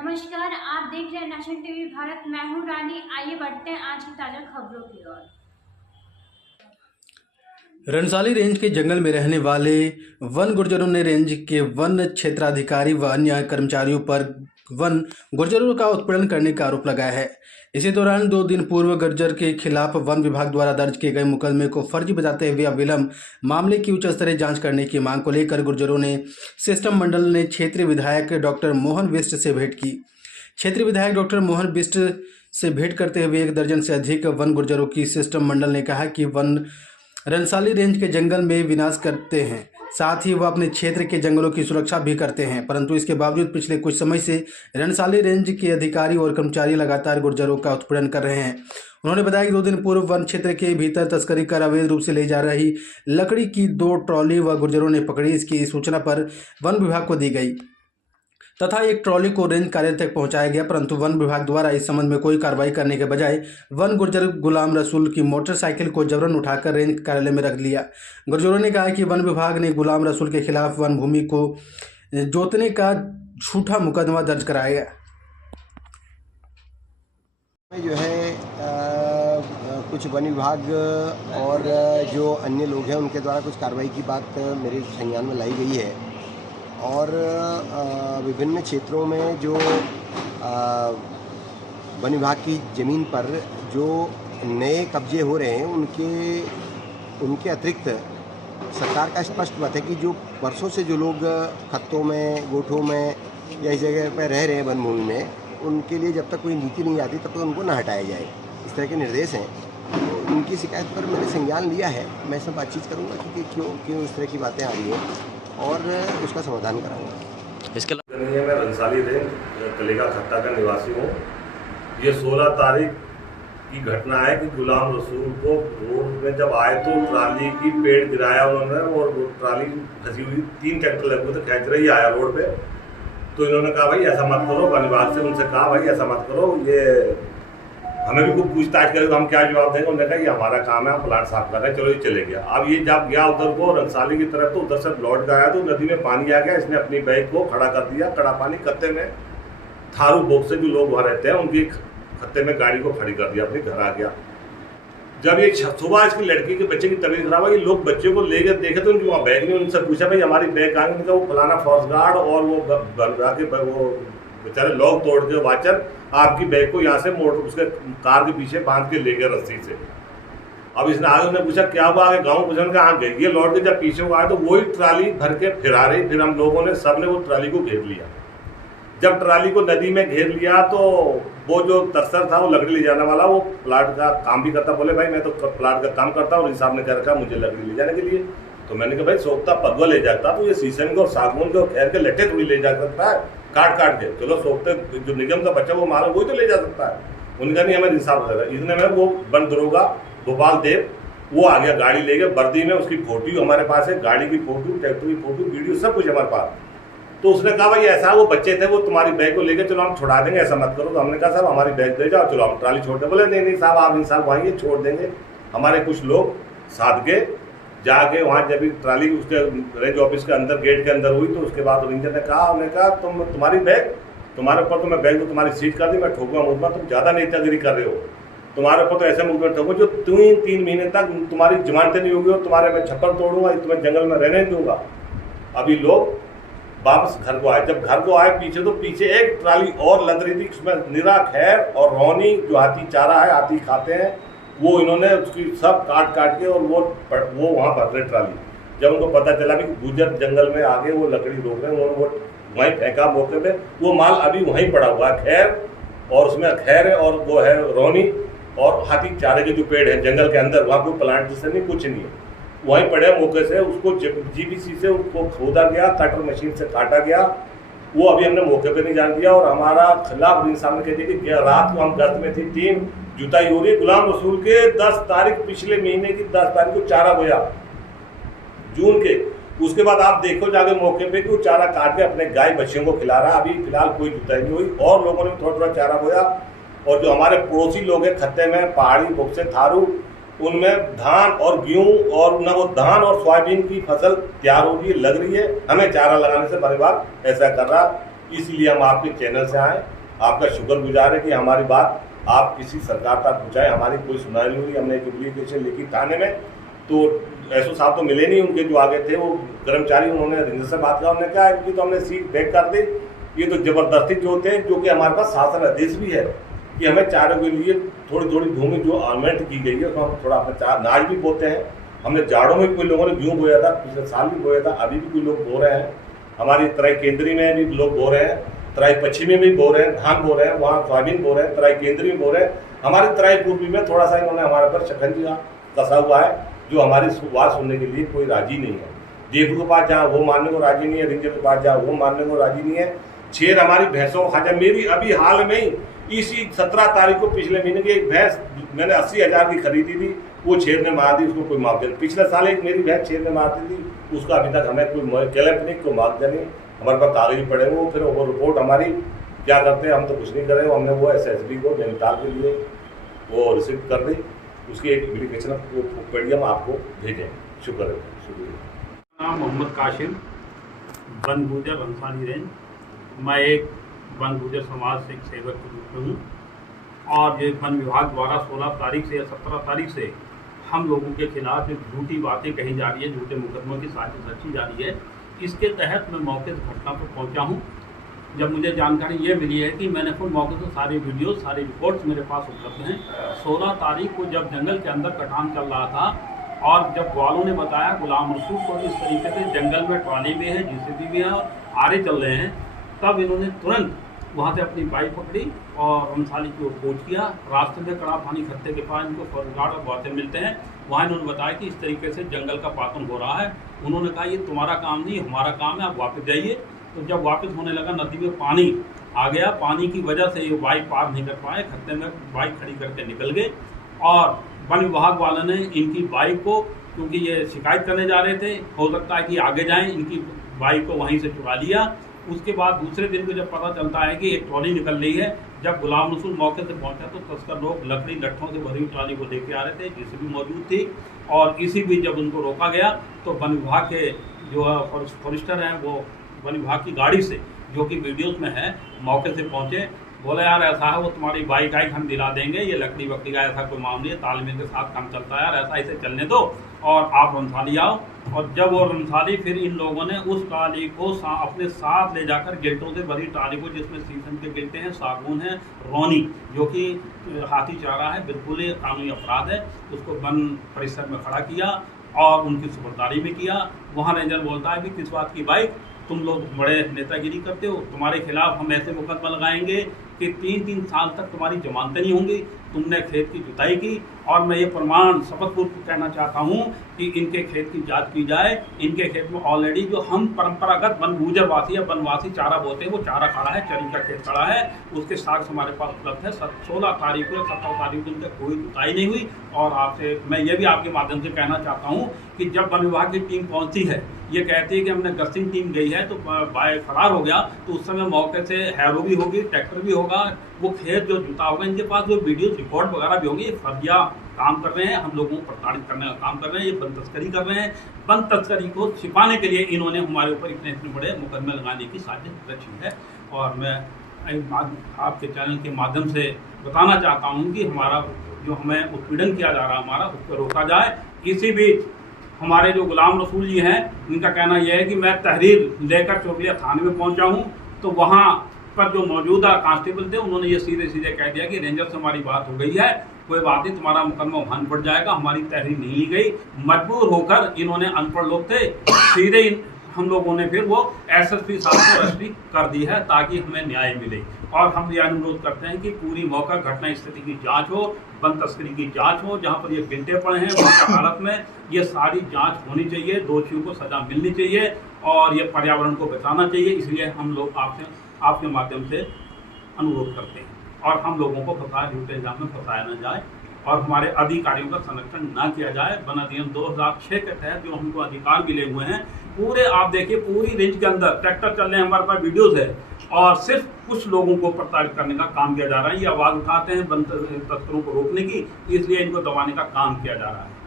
नमस्कार, आप देख रहे हैं नेशनल टीवी भारत। मैं हूं रानी। आइए बढ़ते हैं आज की ताजा खबरों की ओर। रणसाली रेंज के जंगल में रहने वाले वन गुर्जरों ने रेंज के वन क्षेत्राधिकारी व अन्य कर्मचारियों पर वन गुर्जरों का उत्पीड़न करने का आरोप लगाया है। इसी दौरान 2 दिन पूर्व गुर्जर के खिलाफ वन विभाग द्वारा दर्ज किए गए मुकदमे को फर्जी बताते हुए अविलंब मामले की उच्च स्तरीय जांच करने की मांग को लेकर गुर्जरों ने सिस्टम मंडल ने क्षेत्रीय विधायक डॉक्टर मोहन बिष्ट से भेंट की। क्षेत्रीय विधायक डॉक्टर मोहन बिष्ट से भेंट करते हुए 1 दर्जन से अधिक वन गुर्जरों की सिस्टम मंडल ने कहा कि वन रणसाली रेंज के जंगल में विनाश करते हैं, साथ ही वह अपने क्षेत्र के जंगलों की सुरक्षा भी करते हैं, परंतु इसके बावजूद पिछले कुछ समय से रणसाली रेंज के अधिकारी और कर्मचारी लगातार गुर्जरों का उत्पीड़न कर रहे हैं। उन्होंने बताया कि 2 दिन पूर्व वन क्षेत्र के भीतर तस्करी कर अवैध रूप से ले जा रही लकड़ी की 2 ट्रॉली व गुर्जरों ने पकड़ी। इसकी सूचना पर वन विभाग को दी गई तथा एक ट्रॉली को रेंज कार्यालय तक पहुंचाया गया, परंतु वन विभाग द्वारा इस संबंध में कोई कार्रवाई करने के बजाय वन गुर्जर गुलाम रसूल की मोटरसाइकिल को जबरन उठाकर रेंज कार्यालय में रख लिया। गुर्जरों ने कहा कि वन विभाग ने गुलाम रसूल के खिलाफ वन भूमि को जोतने का झूठा मुकदमा दर्ज कराया जो है कुछ वन विभाग और जो अन्य लोग हैं उनके द्वारा कुछ कार्रवाई की बात मेरे संज्ञान में लाई गई है और विभिन्न क्षेत्रों में जो वन विभाग की ज़मीन पर जो नए कब्जे हो रहे हैं उनके अतिरिक्त सरकार का स्पष्ट मत है कि जो वर्षों से जो लोग खत्तों में, गोठों में या इस जगह पर रह रहे हैं वन भूमि में, उनके लिए जब तक कोई नीति नहीं आती तब तक उनको ना हटाया जाए। इस तरह के निर्देश हैं। तो उनकी शिकायत पर मैंने संज्ञान लिया है। मैं इसमें बातचीत करूँगा कि क्यों इस तरह की बातें आ रही हैं और उसका समाधान कराऊंगा। इसके मैं रंसाली रेंज कलेगा खत्ता का निवासी हूँ। ये 16 तारीख की घटना है कि गुलाम रसूल को रोड में जब आए तो ट्राली की पेड़ गिराया उन्होंने और वो ट्राली फंसी हुई 3 ट्रैक्टर लगे थे, खींच रही आया रोड पे। तो इन्होंने कहा भाई ऐसा मत करो, वन विभाग से उनसे कहा भाई ऐसा मत करो, ये हमें भी कुछ पूछताछ करें तो हम क्या जवाब देंगे। उन्होंने कहा ये हमारा काम है, हम प्लांट साफ कर रहे हैं, चलो ये चले गया। अब ये जब गया उधर को रंसाली की तरफ तो उधर से लौट गया तो नदी में पानी आ गया। इसने अपनी बाइक को खड़ा कर दिया, कड़ा पानी खत्ते में थारू बोक से जो लोग वहाँ रहते हैं उनकी खत्ते में गाड़ी को खड़ी कर दिया, अपने घर आ गया। जब ये सुबह इसकी लड़की के बच्चे की तबीयत खराब हुई, लोग बच्चे को लेकर देखे तो उनकी वहाँ बैग नहीं। उनसे पूछा भाई हमारी बैग कहाँ? उनका वो फलाना फॉरेस्ट गार्ड और वो बेचारे लॉक तोड़ के वाचर आपकी बैग को यहाँ से मोटर उसके कार के पीछे बांध के ले गए रस्सी से। अब इसने आगे उन्हें पूछा क्या हुआ, आगे गाँव पूछा कहाँ गए। ये लौट के जब पीछे हुआ तो वही ट्राली भर के फिरा रही। फिर हम लोगों ने सबने वो ट्राली को घेर लिया। जब ट्राली को नदी में घेर लिया तो वो जो तस्कर था, वो लकड़ी ले जाने वाला, वो प्लाट का काम भी करता, बोले भाई मैं तो प्लाट का काम करता हूँ और हिसाब ने कह रखा मुझे लकड़ी ले जाने के लिए। तो मैंने कहा भाई सोखता पगवा ले जाता तो ये शीशम के और सागवान के और खैर के लट्ठे थोड़ी ले जा सकता है काट के। चलो सोखते जो निगम का बच्चा वो माल वही तो ले जा सकता है। उनका नहीं हमें हिसाब लगा। इसने में वो वन दरोगा गोपाल देव वो आ गया, गाड़ी ले गया वर्दी में, उसकी फोटो हमारे पास है, गाड़ी की फोटो, ट्रैक्टर की फोटो, वीडियो सब कुछ हमारे पास। तो उसने कहा भाई ऐसा वो बच्चे थे, वो तुम्हारी बैग को लेकर चलो हम छोड़ा देंगे, ऐसा मत करो। तो हमने कहा साहब हमारी बैग दे जाओ, चलो हम ट्राली छोड़ दें। बोले नहीं साहब आप इंसान आइए छोड़ देंगे। हमारे कुछ लोग साथ गए, जाके वहाँ जब ट्राली उसके रेंज ऑफिस के अंदर गेट के अंदर हुई तो उसके बाद रेंजर ने कहा तुम्हारी बैग तुम्हारे ऊपर तो मैं बैग तो तुम्हारी सीट कर दी, मैं ठोकूंगा मुझ तुम ज़्यादा नेतागिरी कर रहे हो, तुम्हारे ऊपर तो ऐसे मुझ में ठोकूँ जो 3 महीने तक तुम्हारी जमानतें नहीं होगी और तुम्हारे मैं छप्पर तोड़ूंगा, तुम्हें जंगल में रहने दूंगा। अभी लोग वापस घर को आए। जब घर को आए पीछे तो पीछे एक ट्राली और लद रही थी, उसमें निरा खैर और रोनी जो हाथी चारा है, हाथी खाते हैं, वो इन्होंने उसकी सब काट के और वो वहाँ भर रहे ट्राली। जब उनको पता चला कि गुजर जंगल में आगे वो लकड़ी रोक रहे हैं, उन्होंने वो वहीं फेंका मौके पे। वो माल अभी वहीं पड़ा हुआ है, खैर और उसमें खैर है और वो है रोनी और हाथी चारे के जो पेड़ हैं जंगल के अंदर, वहाँ कोई प्लांट जैसे नहीं, कुछ नहीं है, वहीं पड़े मौके से। उसको जीबीसी से उसको खोदा गया, कटर मशीन से काटा गया। वो अभी हमने मौके पे नहीं जान दिया और हमारा खिलाफ इंसान ने कह दिया कि रात को हम गश्त में थी, टीम जुताई हो रही है। गुलाम रसूल के 10 तारीख पिछले महीने की 10 तारीख को चारा बोया जून के। उसके बाद आप देखो जाके मौके पे कि वो चारा काट के अपने गाय बच्चियों को खिला रहा है। अभी फिलहाल कोई जुताई नहीं हुई और लोगों ने थोड़ा चारा बोया। और जो हमारे पड़ोसी लोग हैं खत्ते में पहाड़ी बुक से थारू, उनमें धान और गेहूं और न वो धान और सोयाबीन की फसल तैयार हो रही है, लग रही है। हमें चारा लगाने से परिवार ऐसा कर रहा। इसलिए हम आपके चैनल से आए, आपका शुक्रगुजार है कि हमारी बात आप किसी सरकार तक पहुँचाए। हमारी कोई सुनाई नहीं हुई। हमने एक एप्लीकेशन लिखी थाने में, तो एसओ साहब तो मिले नहीं, उनके जो आगे थे वो कर्मचारी, उन्होंने रेंजर से बात करा, उन्होंने कहा इनकी तो हमने सीट बैक कर दी। ये तो जबरदस्ती जो थे, जो कि हमारे पास शासन आदेश भी है कि हमें चारों के लिए थोड़ी थोड़ी भूमि जो अलॉटमेंट की गई है, तो हम थोड़ा अपने अनाज भी बोते हैं। हमने जाड़ों में कोई लोगों ने गेहूँ बोया था, पिछले साल भी बोया था, अभी भी कोई लोग बो रहे हैं। हमारी तराई केंद्री में भी लोग बो रहे हैं, तराई पश्चिमी में भी बो रहे हैं, धान बो रहे हैं, वहाँ सोयाबीन बो रहे हैं, तराई केंद्री में बो रहे हैं। हमारी तराई पूर्वी में थोड़ा सा इन्होंने हमारे पर शिकंजी कसा हुआ है, जो हमारी बात सुनने के लिए कोई राजी नहीं है। देवू के पास जहाँ वो मानने को राजी नहीं है, रेंजर के पास जहाँ वो मानने को राजी नहीं है। शेर हमारी भैंसों को खाजा। मेरी अभी हाल में ही इसी 17 तारीख को पिछले महीने की एक भैंस मैंने 80,000 की खरीदी थी, वो शेर ने मार दी, उसको कोई मुआवजा नहीं। पिछले साल एक मेरी भैंस शेर ने मार दी थी, उसका अभी तक हमें कोई क्लेम नहीं, कोई मुआवजा नहीं। हमारे पास कागज पड़े हुए, फिर वो रिपोर्ट हमारी क्या करते हैं, हम तो कुछ नहीं कर रहे। हमने वो SSB को नैनीताल के लिए वो रिसीव कर दी, उसकी एक एप्लीकेशन पीडीएफ आपको भेजें। शुक्रिया। नाम मोहम्मद काशिम, वन गुर्जर अंसारी रेंज। मैं एक वन गुर्जर समाज से एक सेवक के रूप में हूँ और ये वन विभाग द्वारा 16 तारीख से या 17 तारीख से हम लोगों के खिलाफ जो झूठी बातें कही जा रही है, झूठे मुकदमों की साजिश रची जा रही है, इसके तहत मैं मौके से घटना पर पहुँचा हूँ। जब मुझे जानकारी ये मिली है कि मैंने खुद मौके से सारी वीडियो, सारी रिपोर्ट्स मेरे पास उपलब्ध हैं। 16 तारीख को जब जंगल के अंदर कटान चल रहा था और जब वालों ने बताया गुलाम रसूल को इस तरीके से जंगल में ट्रॉली भी है, JCB भी है और आरे चल रहे हैं, तब इन्होंने तुरंत वहाँ से अपनी बाइक पकड़ी और रमसाली की ओर कूच किया। रास्ते में कड़ा पानी खत्ते के पास इनको फॉरेस्ट गार्ड और बातें मिलते हैं, वहाँ इन्होंने बताया कि इस तरीके से जंगल का पातन हो रहा है। उन्होंने कहा ये तुम्हारा काम नहीं, हमारा काम है, आप वापस जाइए। तो जब वापस होने लगा, नदी में पानी आ गया, पानी की वजह से ये बाइक पार नहीं कर पाए, खत्ते में बाइक खड़ी करके निकल गए और वन विभाग वालों ने इनकी बाइक को, क्योंकि ये शिकायत करने जा रहे थे, हो सकता है कि आगे जाएं, इनकी बाइक को वहीं से चुरा लिया। उसके बाद दूसरे दिन को जब पता चलता है कि एक ट्रॉली निकल रही है, जब गुलाम रसूल मौके से पहुंचा तो तस्कर लोग लकड़ी लट्ठों से भरी हुई ट्रॉली को लेके आ रहे थे, JCB मौजूद थी। और इसी बीच जब उनको रोका गया तो वन विभाग के जो फॉरेस्टर हैं वो वन विभाग की गाड़ी से, जो कि वीडियोस में है, मौके से पहुंचे, बोले यार ऐसा है, वो तुम्हारी बाइक आई हम दिला देंगे, ये लकड़ी वकड़ी का ऐसा कोई मामला नहीं है, तालमेल के साथ काम चलता है यार, ऐसा इसे चलने दो और आप रमसाली आओ। और जब वो रमसाली, फिर इन लोगों ने उस ट्राली को अपने साथ ले जाकर गिल्टों से भरी ट्राली को, जिसमें शीशम के गिल्टे हैं, सागुन है, रौनी जो कि हाथी चारा है, बिल्कुल ही कानूनी अपराध है, उसको वन परिसर में खड़ा किया और उनकी सुबरदारी में किया। वहाँ रेंजर बोलता है कि किस बात की बाइक, तुम लोग बड़े नेतागिरी करते हो, तुम्हारे खिलाफ हम ऐसे मुकदमा लगाएंगे कि 3-3 साल तक तुम्हारी जमानतें नहीं होंगी, तुमने खेत की जुताई की। और मैं ये प्रमाण शपथपूर्वक कहना चाहता हूँ कि इनके खेत की जांच की जाए। इनके खेत में ऑलरेडी जो हम परंपरागत वन गुर्जरवासी या वनवासी चारा बोते हैं, वो चारा खड़ा है, चरी का खेत खड़ा है, उसके साक्ष हमारे पास उपलब्ध है। 16 तारीख को 17 तारीख को इनका कोई जुताई नहीं हुई। और आपसे मैं ये भी आपके माध्यम से कहना चाहता हूँ कि जब वन विभाग की टीम पहुँचती है, ये कहती है कि हमने गश्तिंग टीम गई है तो बाइक फरार हो गया, तो उस समय मौके से हैरो भी होगी, ट्रैक्टर भी होगा, वो खेत जो जुता होगा, इनके पास जो वीडियो रिकॉर्ड वगैरह भी होगी। ये फर्जिया काम कर रहे हैं, हम लोगों को प्रताड़ित करने का काम कर रहे हैं, ये वन तस्करी कर रहे हैं। वन तस्करी को छिपाने के लिए इन्होंने हमारे ऊपर इतने बड़े मुकदमे लगाने की साजिश रची है। और मैं आपके चैनल के माध्यम से बताना चाहता हूँ कि हमारा जो हमें उत्पीड़न किया जा रहा है हमारा, उसको रोका जाए। इसी बीच हमारे जो गुलाम रसूल जी हैं, इनका कहना यह है कि मैं तहरीर लेकर चोटिया थाने में पहुंचा हूं, तो वहां पर जो मौजूदा कांस्टेबल थे उन्होंने ये सीधे सीधे कह दिया कि रेंजर से हमारी बात हो गई है, कोई बात नहीं, तुम्हारा मुकदमा वहां पड़ जाएगा, हमारी तहरीर नहीं ली गई। मजबूर होकर इन्होंने, अनपढ़ लोग थे, सीधे हम लोगों ने फिर वो SSP साहब को अरेस्ट कर दी है ताकि हमें न्याय मिले। और हम यह अनुरोध करते हैं कि पूरी मौका घटना स्थिति की जांच हो, वन तस्करी की जांच हो, जहां पर ये गिल्टे पड़े हैं उनकी हालत में ये सारी जांच होनी चाहिए, दोषियों को सजा मिलनी चाहिए और ये पर्यावरण को बचाना चाहिए। इसलिए हम लोग आपके माध्यम से अनुरोध करते हैं और हम लोगों को झूठे इल्जाम में फंसाया न जाए और हमारे अधिकारियों का संरक्षण ना किया जाए। वन अधिनियम 2006 के तहत जो हमको अधिकार मिले हुए हैं, पूरे आप देखिए पूरी रेंज के अंदर ट्रैक्टर चल रहे हैं, हमारे पास वीडियोस है, और सिर्फ कुछ लोगों को प्रताड़ित करने का काम किया जा रहा है। ये आवाज़ उठाते हैं वन तस्करों को रोकने की, इसलिए इनको दबाने का काम किया जा रहा है।